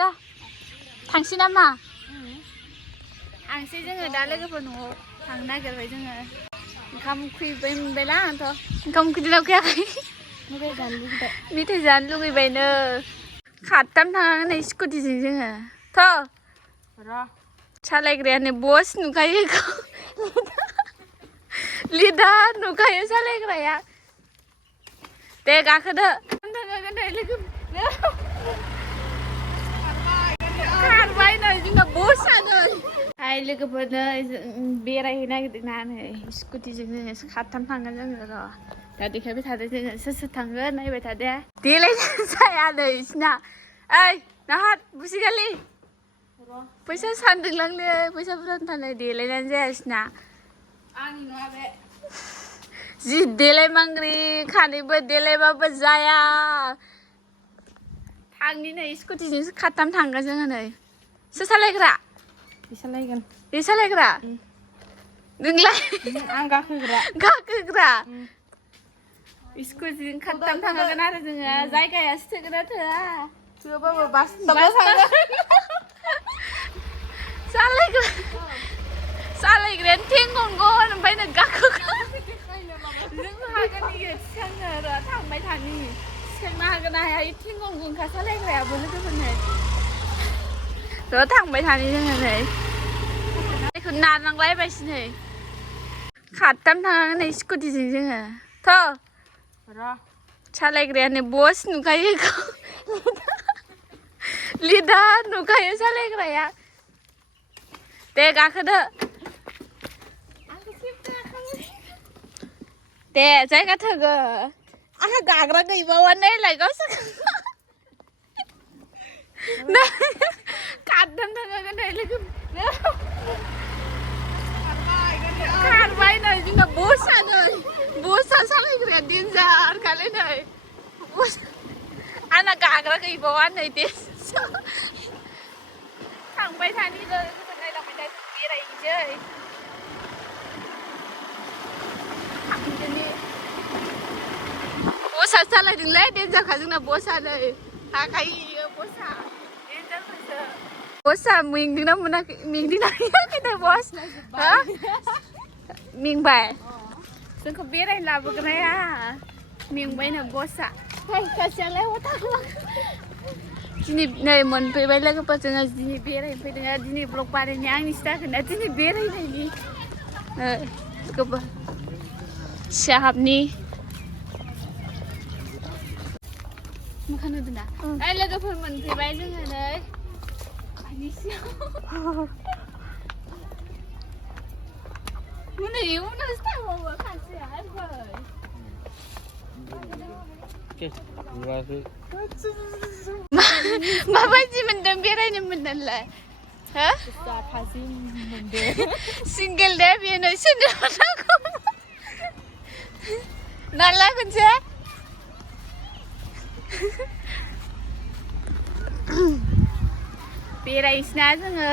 दा थांसै नामा थांसै जोङो दा लोगोफोर न'आव थांनो नागिरबाय जोङो ओंखाम उखैबाय मोनबायना आंथ' ओंखाम उखैदोंना उखैयाखै मेथाइ जानो लुगैबायनो खातथाम थांनांगोन नै स्कुटिजों जोङो थ' सालायग्रायानो बस नुखायो लिडार नुखायो सालायग्राया दे गाखोदो खारबाय नै जोंना बसआनो हाय लोगोफोरनो बेरायहैनो नागिरदोंना नै स्कुटिजों जोङो खातथाम थांगोन जोङो र' दा देखायबाय थादो जोङो सोर सोर थांगोन नायबाय थादे देलायनाय जाया नै बिसिना ओइ नाहार बुसिगालि फैसा सानदोंलांलै फैसा बुरजा थानाय देलायनानै जाया बिसिना आंनि नङा बे जि देलाय मांग्रि खानैबो देलायबाबो जाया थांनि नै स्कुटिजोंसो खातथाम थांगोन जोङो नै सोर सालायग्रा बे सालायग्रा नोंलाय आं गाखोग्रा स्कुटिजों खातथाम थांगोन आरो जोङो जायगायासो थोगोन ना थोआ थोआबाबो बास सालायग्रायानो थेंगनगन ओमफ्राय नों गाखोग्रा जोंबो हागोन इयो थिखांनो र' थांबाय थानि थिखांनो हागोन ना हाया थेंगनगनखा सालायग्रायाबो लोगोफोरनो र' थांबाय थानि जोङो नै बेखौ नारनांलायबायसो नै खातथाम थांनांगोन नै स्कुटिजों जोङो थ' सालायग्रायानो बस नुखायो लिडार नुखायो सालायग्राया दे गाखोदो दे जायगा थोगोन आंहा गाग्रा गैबावा नायलाय गावसोर खातथाम थांगोन नै लोगो खारबाय नै जोंना बसआ सालायग्राया देन्जार खालै नै आंना गाग्रा गैबावा नै दे थांबाय थानि लोगोफोर नायलांबाय दा बेरायहैनोसै बसआ सालायदोंलै देन्जारखा जोंना बसआ नै हाखायो बसआ देन्जारखासो बसआ मेंदोंना मोनाखै मेंदोंना मेङाखै नै बस हा मेंबाय जोंखौ बेरायनो लाबोग्राया मेंबायनो बसआ सासेयालाय दिनै नै मोनफैबाय लोगोफोर जोङो दिनै बेरायनो फैदों दिनै ब्लग बानायनाय आंनि सिथाखोना दिनै बेरायनायनि साहाबनि मोखां नुदोंना ओइ लोगोफोर मोनफैबाय जोङो नै हनै उनावसो थांबावो खानसेया माबायदि मोनदों बेरायनो मोननानैलाय हो थाजिम मोनदों सिंगेल दे बेयो नै सोरनोबा नांगौ नालाय खनसे बेरायनोसैना जोङो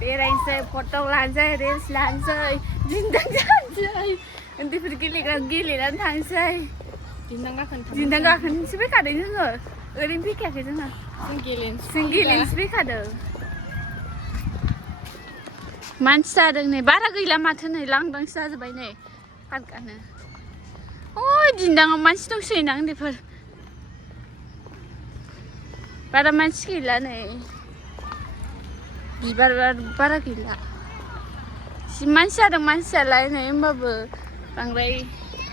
बेरायनोसै फट' लानोसै रिल्स लानोसै दिन्दां जानोसै उन्दैफोर गेलेग्रा गेलेनानै थांसै दिन्दां गाखोनोसो फैखादों जोङो ओरैनो फैखायाखै जोङो जों गेलेनोसो फैखादों मानसि जादों नै बारा गैला माथो नै लांदांसो जाजोब्बाय नै पार्कआनो अय दिन्दाङाव मानसि दंसोयोना उन्दैफोर बारा मानसि गैला नै बिबार बारा गैला जि मानसि जादों मानसियालाय नै होमबाबो बांद्राय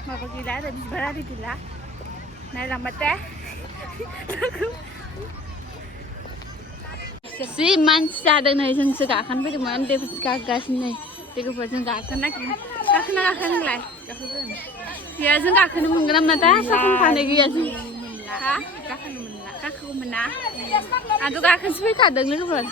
माबा गैला आरो बिबार आरि गैला नायलांबाथाय जि मानसि जादों नै जोंसो गाखोनो फैदोंमोन उन्दैफोर गाखोगासिनो नै लोगोफोरजों गाखोनो नागिरदों गाखोना नोंलाय गैया जों गाखोनो मोनगोन ना मोना दा जाखांफानाय गैया जों हा गाखोगौमोन ना आंथ' गाखोनोसो फैखादों लोगोफोर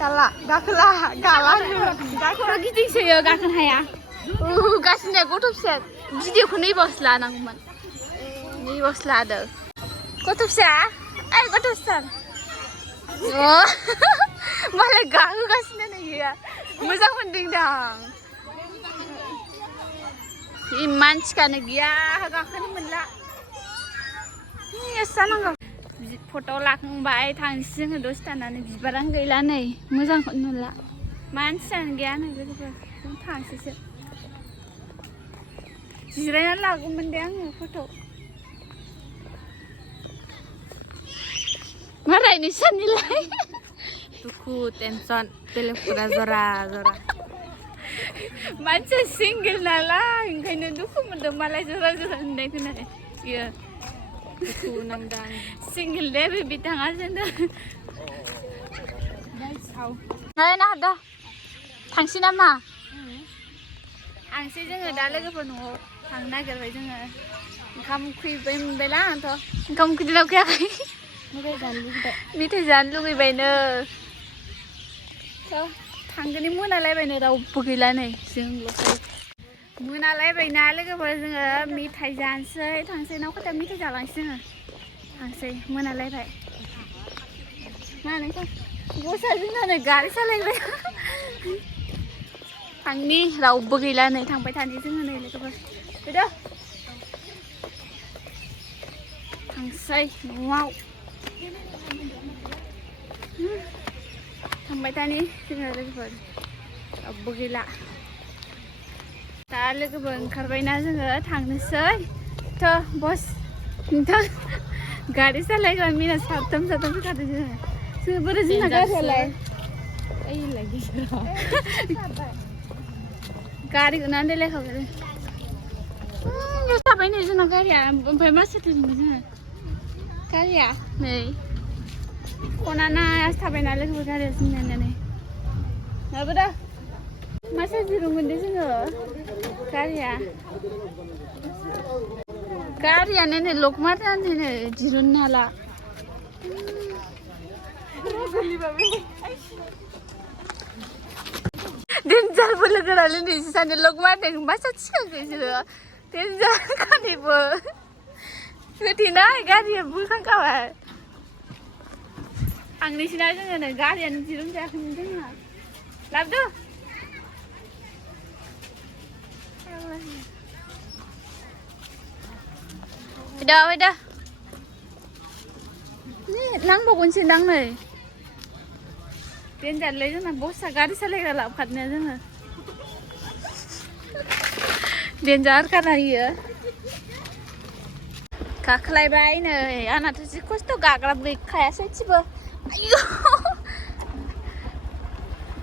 Kala, gakla, gala. Gakura गिदिंसोयो गाखोनो हाया. गासिनो गथ' फिसा भिडिअखौ नै बावसो लानांगौमोन. नै बावसो लादों. गथ' फिसा, ओइ गथ' फिसा. मालाय गाखोगासिनो नै गैया. मोजां मोनदों दां. मानसिखानो गैया गाखोनो मोनला. एसे जानांगौ. फट' लाखांबाय थांसै जोङो दसे थानानै बिबारानो गैला नै मोजांखौनो नुला. मानसियानो गैया नै लोगोफोर जों थांसैसो. जिरायनानै लागौमोन दे आङो फट'. मारै नोंसानिलाय? दुखु, टेनसन, बेलेगफोरा जरा जरा. मानसिया सिंगेल नालाय ओंखायनो दुखु मोनदों मालाय जरा जरा होननाय खोनायो. इयो दुखु नांदां. सिंगेल दे बे बिथाङा जोंनो. साव. ओइ नाहरदा थांसै नामा? थांसै जोङो दा लोगोफोर न'आव थांनो नागिरबाय जोङो. ओंखाम उखैबाय मोनबायना आंथ'. ओंखाम उखैदोंना उखैयाखै? मेथाइ जानो लुगैबाय. मेथाइ जानो लुगैबायनो. थांगोननि मोनालायबायनो रावबो गैला नै जोंल'सै. मोनालायबायना लोगोफोर जोङो मेथाइ जानोसै थांसै नाव खथायाव मेथाइ जालांसै जोङो. थांसै मोनालायबाय. मा नोंथां बसा जोंनानै गारि सालायबाय. थांनि रावबो गैला नै थांबाय थानि जोङो नै लोगोफोर. फैदो थांसै न'आव. थांबाय थानि जोङो लोगोफोर रावबो गैला. दा लोगोफोर ओंखारबायना जोङो थांनोसै. थ' बस नोंथां गारि सालायग्रा मिनिट साथाम फैखादों जोङो. जोङो बोरै जोंना गारियालाय? ओइलाय गेजेराव. गारिखौनो आन्दायलायखाबाय. थाबाय नै जोंना गारिया ओमफ्राय मा सोरथो जोङो गारिया नै खनानासो थाबायना लोगोफोर गारिया जोंना नै माबा दा मा साजिरोमोन दे जोङो गारिया गारियानो नै लक मारनानै नै दिरुननो हाला. डेन्जार लोगो रायलाय नै सानो लक मारनायखौ मा साथिखाखै बिसोरो डेन्जार खानायबो होथेनाय गारिया बुखांखाबाय. थांनोसैना जोङो नै गारियानो दिरुन जायाखैमोन जोंना. लाबोदो फैदो फैदो नांबावगोनसो दां नै डेन्जारलै जोंना बसआ गारि सालायग्रा लाबोखादोंना जोङो. डेन्जार खाना इयो गाखोलायबाय नै आंनाथ' जि खस्थ' गाग्राबो गैखाया सयथिबो. आयु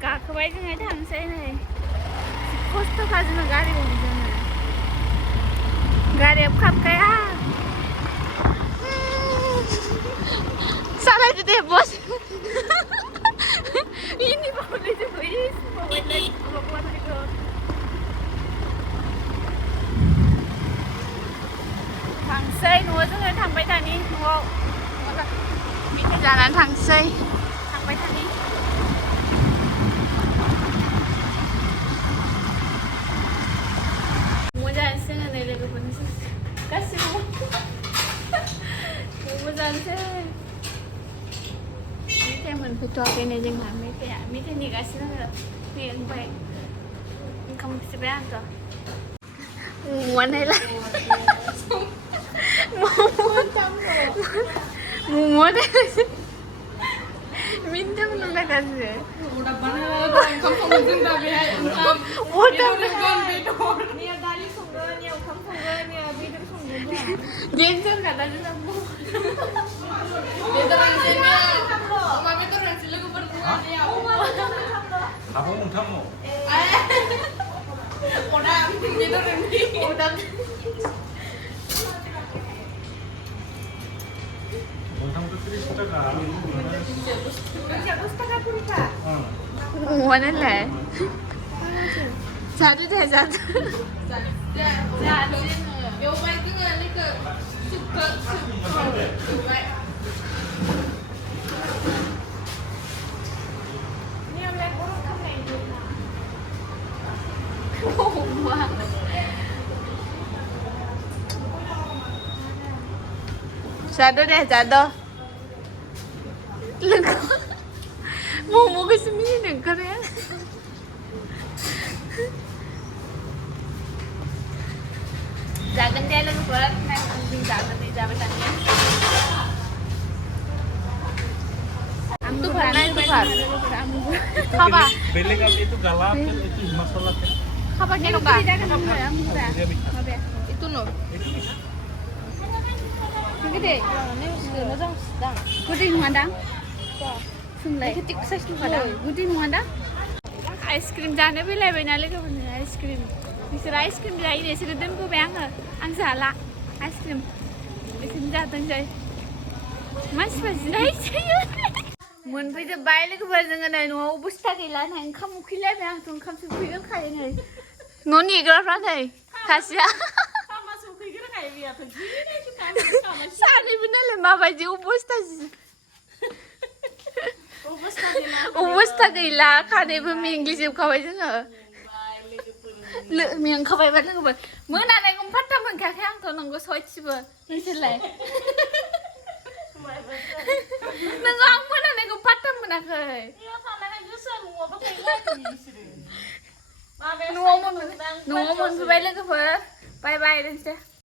गाखोबाय जोङो थांसै नै जि खस्थ'खा जोंना गारि गंजोंनो. गारियाबो खारखाया. सालायदो दे बस. ini bawa जोंखौ इसे बावबायलाय लकमारनायखौ. थांसै न'आव जोङो थांबाय थानि न'आव मेथाइ जानानै थांसै थांबाय थानि. मोजांसै जोङो नै लोगोफोरनोसै गासिबो मोजांसै. मेथाइ मोनफैथ'वाखै नै जोंहा मेथाइ नेगासिनो आरो नेबाय ओंखाम उखैजोब्बाय आंथ'. म'म'आलाय म'म'आलाय मिन्थाम नुलायगासिनो. ओंखाम संगोन जों दा बेहाय ओंखाम बेदर दालि संगोन ओंखाम संगोन बेदर संगोन. डेन्जार खादा जोंना बेदर लांसैनो अमा बेदर लांसै लोगोफोर बुङानियाव. 가보 못하면 어담 बेदर 어담. 못하면 또 30টাকা. 그냥 50টাকা পুরোটা. म'म'आलाय जादो दे जादो. बेवहाय जोङो लोगो सुबाय Jatuh deh, jatuh. Mau ke sini deh, keren. Jangan dia lagi berat, nanti jangan nih jangan tanya. Itu mana itu kan? Apa? Belik itu galak kan itu masalah kan. Apa gitu kan? itu loh Gede. Gede mandang. Sungai. Ketik saya suka. Gede mandang. Es krim जाने भी ले बना ले कब es krim. Misal es krim जाई दे सिर्फ दिन को bang ang salah es krim. Isin jatuh jai. Mas pas naik saya. Mun pi the baile ko ba jang na no busta kila na kham khile bang tung kham su khil khai ngai. No ni gra fra thai. Khasia. sama suki kira kayak dia tuh Sani bener le ma ba ji busta. Busta kila khane ba mi English ko ba jang. Le miang ko ba ba le ko ba. Mun na nai kum phatta mun kha khang to nang ko soi chi ba. Ni se lai. Nang ang mun na nai kum phatta mun na khai. Nuo mun ba le ko ba. Bye bye then.